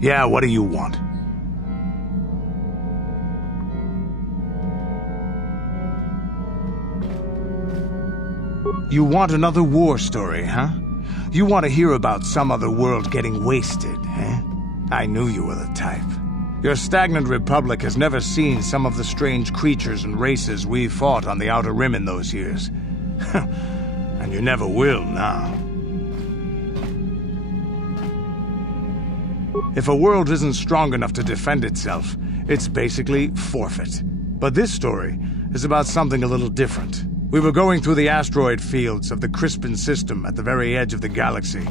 Yeah, what do you want? You want another war story, huh? You want to hear about some other world getting wasted, eh? I knew you were the type. Your stagnant republic has never seen some of the strange creatures and races we fought on the Outer Rim in those years. And you never will now. If a world isn't strong enough to defend itself, it's basically forfeit. But this story is about something a little different. We were going through the asteroid fields of the Crispin system at the very edge of the galaxy,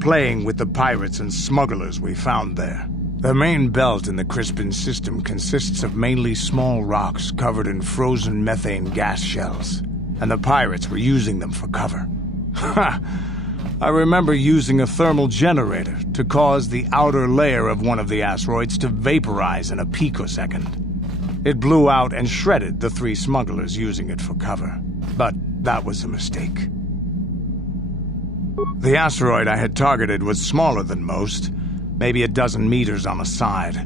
playing with the pirates and smugglers we found there. The main belt in the Crispin system consists of mainly small rocks covered in frozen methane gas shells, and the pirates were using them for cover. Ha! I remember using a thermal generator to cause the outer layer of one of the asteroids to vaporize in a picosecond. It blew out and shredded the 3 smugglers using it for cover. But that was a mistake. The asteroid I had targeted was smaller than most, maybe a dozen meters on a side.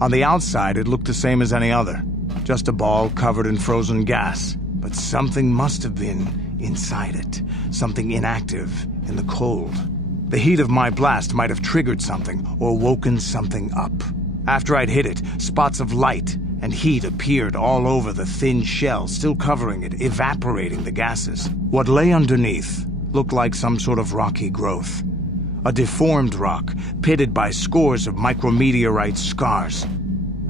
On the outside, it looked the same as any other, just a ball covered in frozen gas. But something must have been inside it, something inactive in the cold. The heat of my blast might have triggered something or woken something up. After I'd hit it, spots of light and heat appeared all over the thin shell, still covering it, evaporating the gases. What lay underneath looked like some sort of rocky growth. A deformed rock, pitted by scores of micrometeorite scars.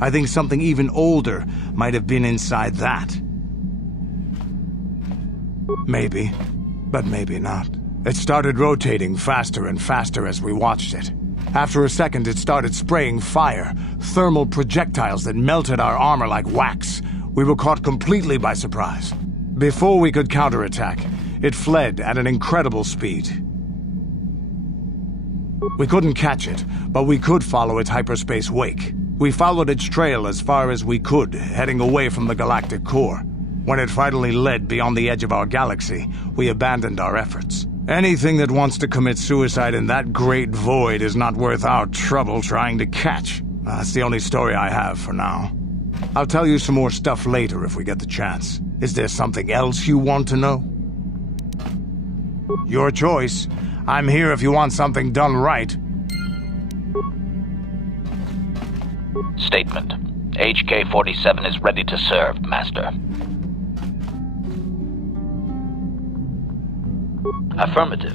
I think something even older might have been inside that. Maybe, but maybe not. It started rotating faster and faster as we watched it. After a second, it started spraying fire, thermal projectiles that melted our armor like wax. We were caught completely by surprise. Before we could counterattack, it fled at an incredible speed. We couldn't catch it, but we could follow its hyperspace wake. We followed its trail as far as we could, heading away from the galactic core. When it finally led beyond the edge of our galaxy, we abandoned our efforts. Anything that wants to commit suicide in that great void is not worth our trouble trying to catch. That's the only story I have for now. I'll tell you some more stuff later if we get the chance. Is there something else you want to know? Your choice. I'm here if you want something done right. Statement. HK-47 is ready to serve, Master. Affirmative.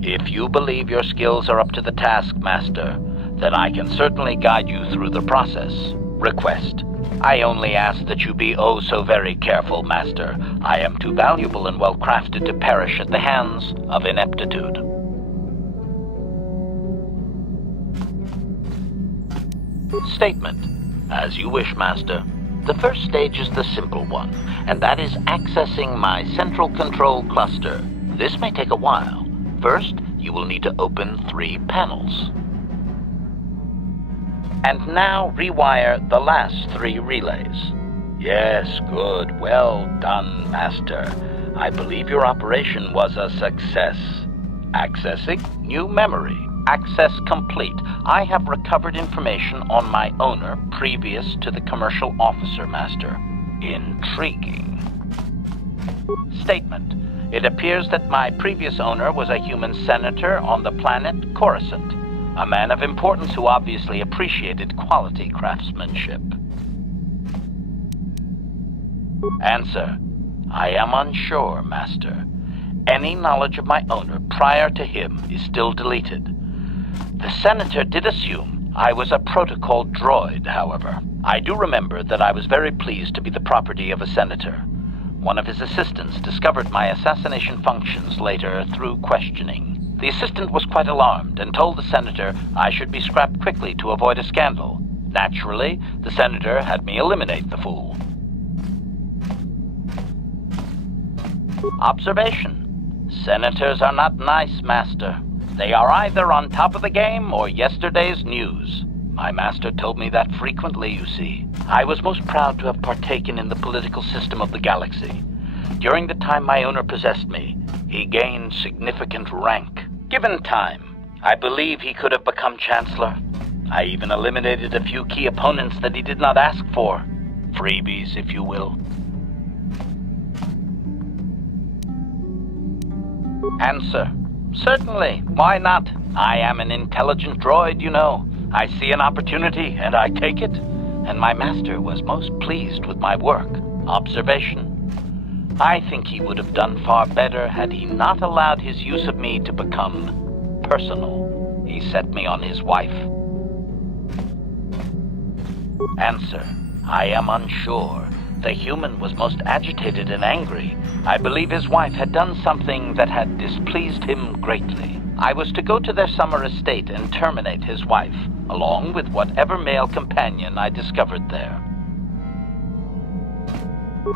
If you believe your skills are up to the task, Master, then I can certainly guide you through the process. Request. I only ask that you be oh so very careful, Master. I am too valuable and well-crafted to perish at the hands of ineptitude. Statement. As you wish, Master. The first stage is the simple one, and that is accessing my central control cluster. This may take a while. First, you will need to open 3 panels. And now rewire the last 3 relays. Yes, good. Well done, Master. I believe your operation was a success. Accessing new memory. Access complete. I have recovered information on my owner previous to the commercial officer, Master. Intriguing. Statement. It appears that my previous owner was a human senator on the planet Coruscant, a man of importance who obviously appreciated quality craftsmanship. Answer. I am unsure, Master. Any knowledge of my owner prior to him is still deleted. The senator did assume I was a protocol droid, however. I do remember that I was very pleased to be the property of a senator. One of his assistants discovered my assassination functions later through questioning. The assistant was quite alarmed and told the senator I should be scrapped quickly to avoid a scandal. Naturally, the senator had me eliminate the fool. Observation. Senators are not nice, Master. They are either on top of the game or yesterday's news. My master told me that frequently, you see. I was most proud to have partaken in the political system of the galaxy. During the time my owner possessed me, he gained significant rank. Given time, I believe he could have become Chancellor. I even eliminated a few key opponents that he did not ask for. Freebies, if you will. Answer. Certainly, why not? I am an intelligent droid, you know. I see an opportunity, and I take it. And my master was most pleased with my work. Observation. I think he would have done far better had he not allowed his use of me to become personal. He set me on his wife. Answer. I am unsure. The human was most agitated and angry. I believe his wife had done something that had displeased him greatly. I was to go to their summer estate and terminate his wife, along with whatever male companion I discovered there.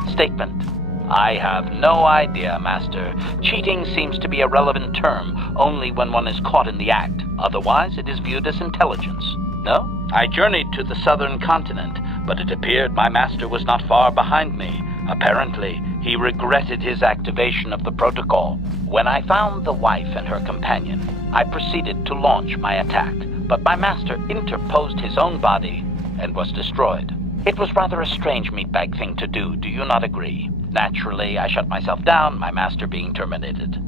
Statement. I have no idea, Master. Cheating seems to be a relevant term only when one is caught in the act. Otherwise, it is viewed as intelligence. No? I journeyed to the southern continent, but it appeared my master was not far behind me. Apparently, he regretted his activation of the protocol. When I found the wife and her companion, I proceeded to launch my attack, but my master interposed his own body and was destroyed. It was rather a strange meatbag thing to do, do you not agree? Naturally, I shut myself down, my master being terminated.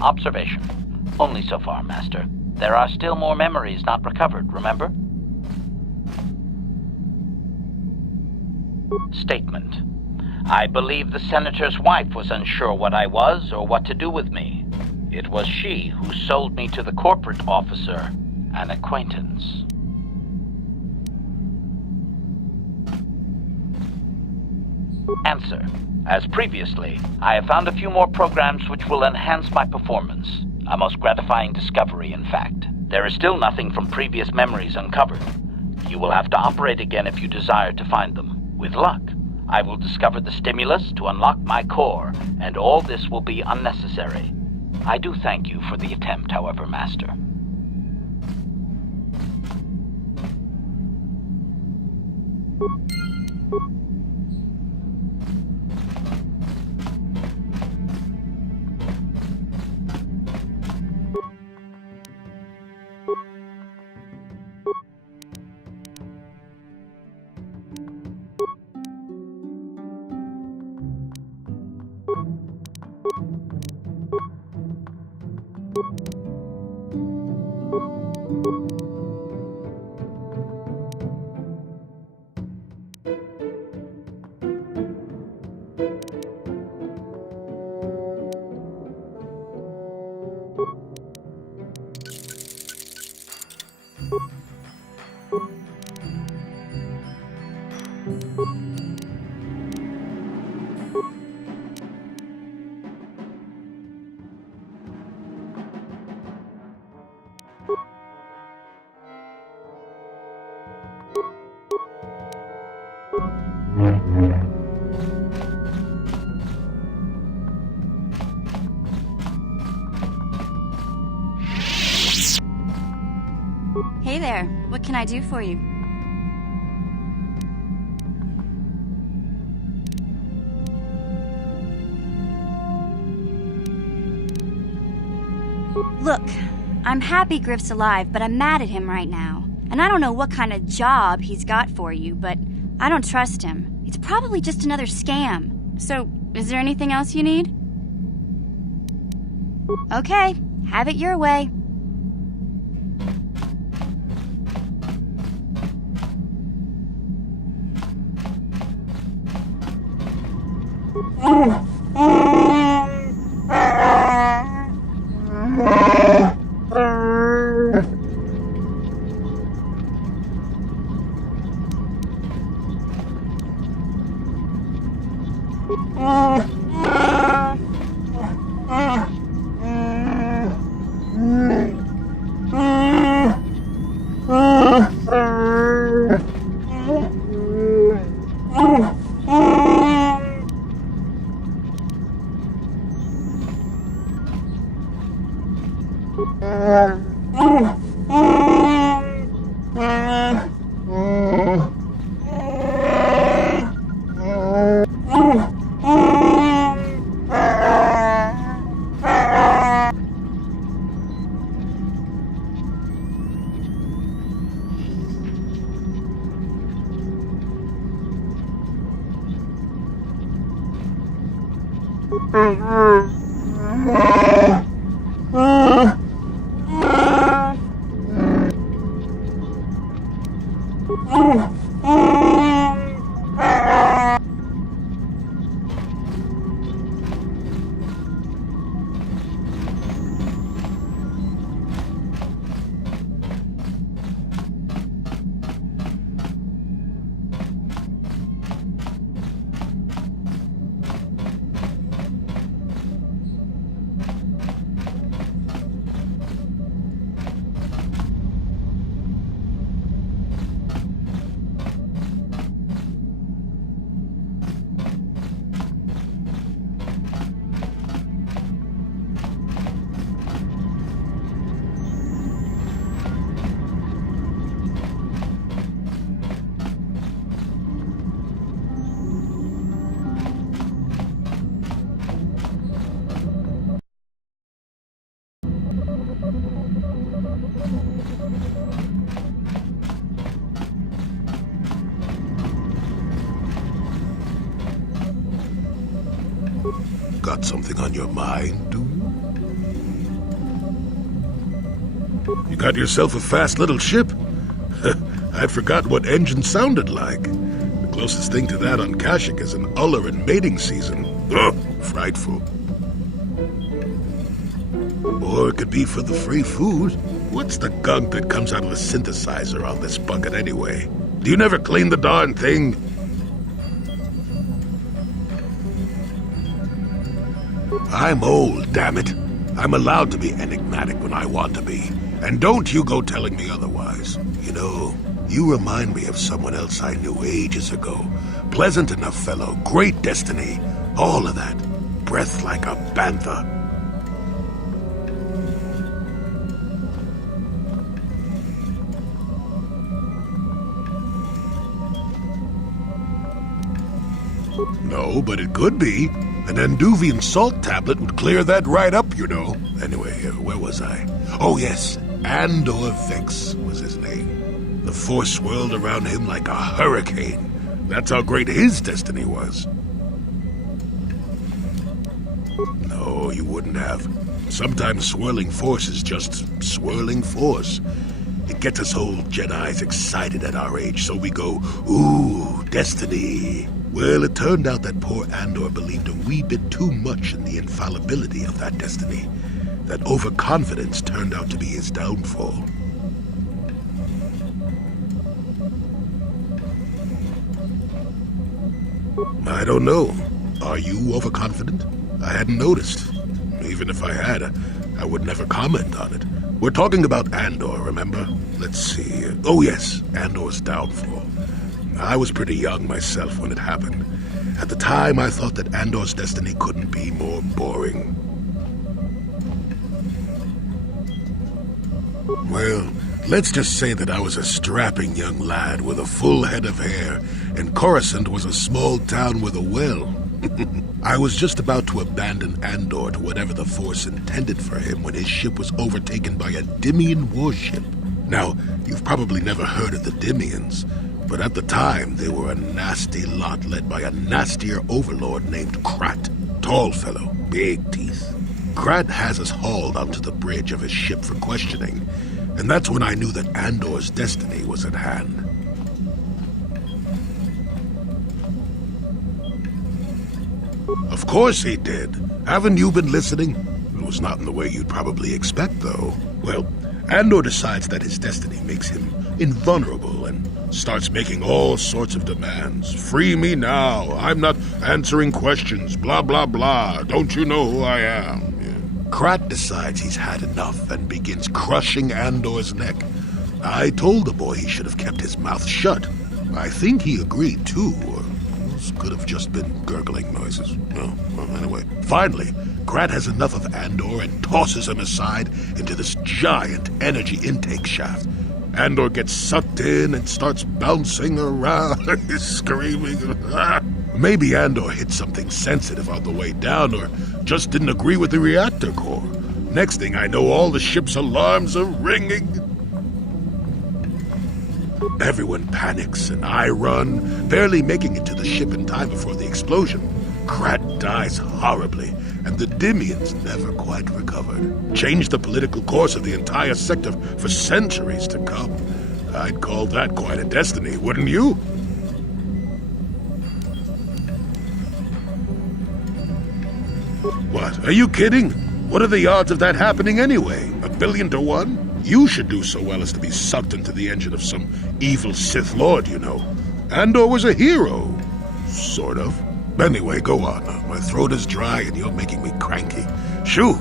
Observation. Only so far, Master. There are still more memories not recovered, remember? Statement. I believe the senator's wife was unsure what I was or what to do with me. It was she who sold me to the corporate officer, an acquaintance. Answer. As previously, I have found a few more programs which will enhance my performance. A most gratifying discovery, in fact. There is still nothing from previous memories uncovered. You will have to operate again if you desire to find them. With luck, I will discover the stimulus to unlock my core, and all this will be unnecessary. I do thank you for the attempt, however, Master. Hey there, what can I do for you? Look, I'm happy Griff's alive, but I'm mad at him right now. And I don't know what kind of job he's got for you, but I don't trust him. It's probably just another scam. So, is there anything else you need? Okay, have it your way. Got something on your mind, do you? You got yourself a fast little ship? I'd forgotten what engine sounded like. The closest thing to that on Kashyyyk is an Uller in mating season. Ugh, frightful. Or it could be for the free food. What's the gunk that comes out of the synthesizer on this bucket anyway? Do you never clean the darn thing? I'm old, damn it. I'm allowed to be enigmatic when I want to be. And don't you go telling me otherwise. You know, you remind me of someone else I knew ages ago. Pleasant enough fellow, great destiny, all of that. Breath like a bantha. No, but it could be. An Anduvian salt tablet would clear that right up, you know. Anyway, where was I? Oh, yes. Andor Vex was his name. The Force swirled around him like a hurricane. That's how great his destiny was. No, you wouldn't have. Sometimes swirling force is just swirling force. It gets us old Jedis excited at our age, so we go, ooh, destiny. Well, it turned out that poor Andor believed a wee bit too much in the infallibility of that destiny. That overconfidence turned out to be his downfall. I don't know. Are you overconfident? I hadn't noticed. Even if I had, I would never comment on it. We're talking about Andor, remember? Let's see. Oh yes, Andor's downfall. I was pretty young myself when it happened. At the time, I thought that Andor's destiny couldn't be more boring. Well, let's just say that I was a strapping young lad with a full head of hair, and Coruscant was a small town with a well. I was just about to abandon Andor to whatever the Force intended for him when his ship was overtaken by a Dimian warship. Now, you've probably never heard of the Dimians, but at the time, they were a nasty lot led by a nastier overlord named Krat. Tall fellow, big teeth. Krat has us hauled onto the bridge of his ship for questioning, and that's when I knew that Andor's destiny was at hand. Of course he did. Haven't you been listening? It was not in the way you'd probably expect, though. Well, Andor decides that his destiny makes him invulnerable and starts making all sorts of demands. Free me now. I'm not answering questions. Blah, blah, blah. Don't you know who I am? Yeah. Krat decides he's had enough and begins crushing Andor's neck. I told the boy he should have kept his mouth shut. I think he agreed, too, or could have just been gurgling noises. No, well, anyway. Finally, Krat has enough of Andor and tosses him aside into this giant energy intake shaft. Andor gets sucked in and starts bouncing around, screaming. Maybe Andor hit something sensitive on the way down, or just didn't agree with the reactor core. Next thing I know, all the ship's alarms are ringing. Everyone panics, and I run, barely making it to the ship in time before the explosion. Krat dies horribly, and the Dymians never quite recovered. Changed the political course of the entire sector for centuries to come. I'd call that quite a destiny, wouldn't you? What, are you kidding? What are the odds of that happening anyway? 1,000,000,000 to 1? You should do so well as to be sucked into the engine of some evil Sith Lord, you know. Andor was a hero. Sort of. Anyway, go on. My throat is dry and you're making me cranky. Shoo!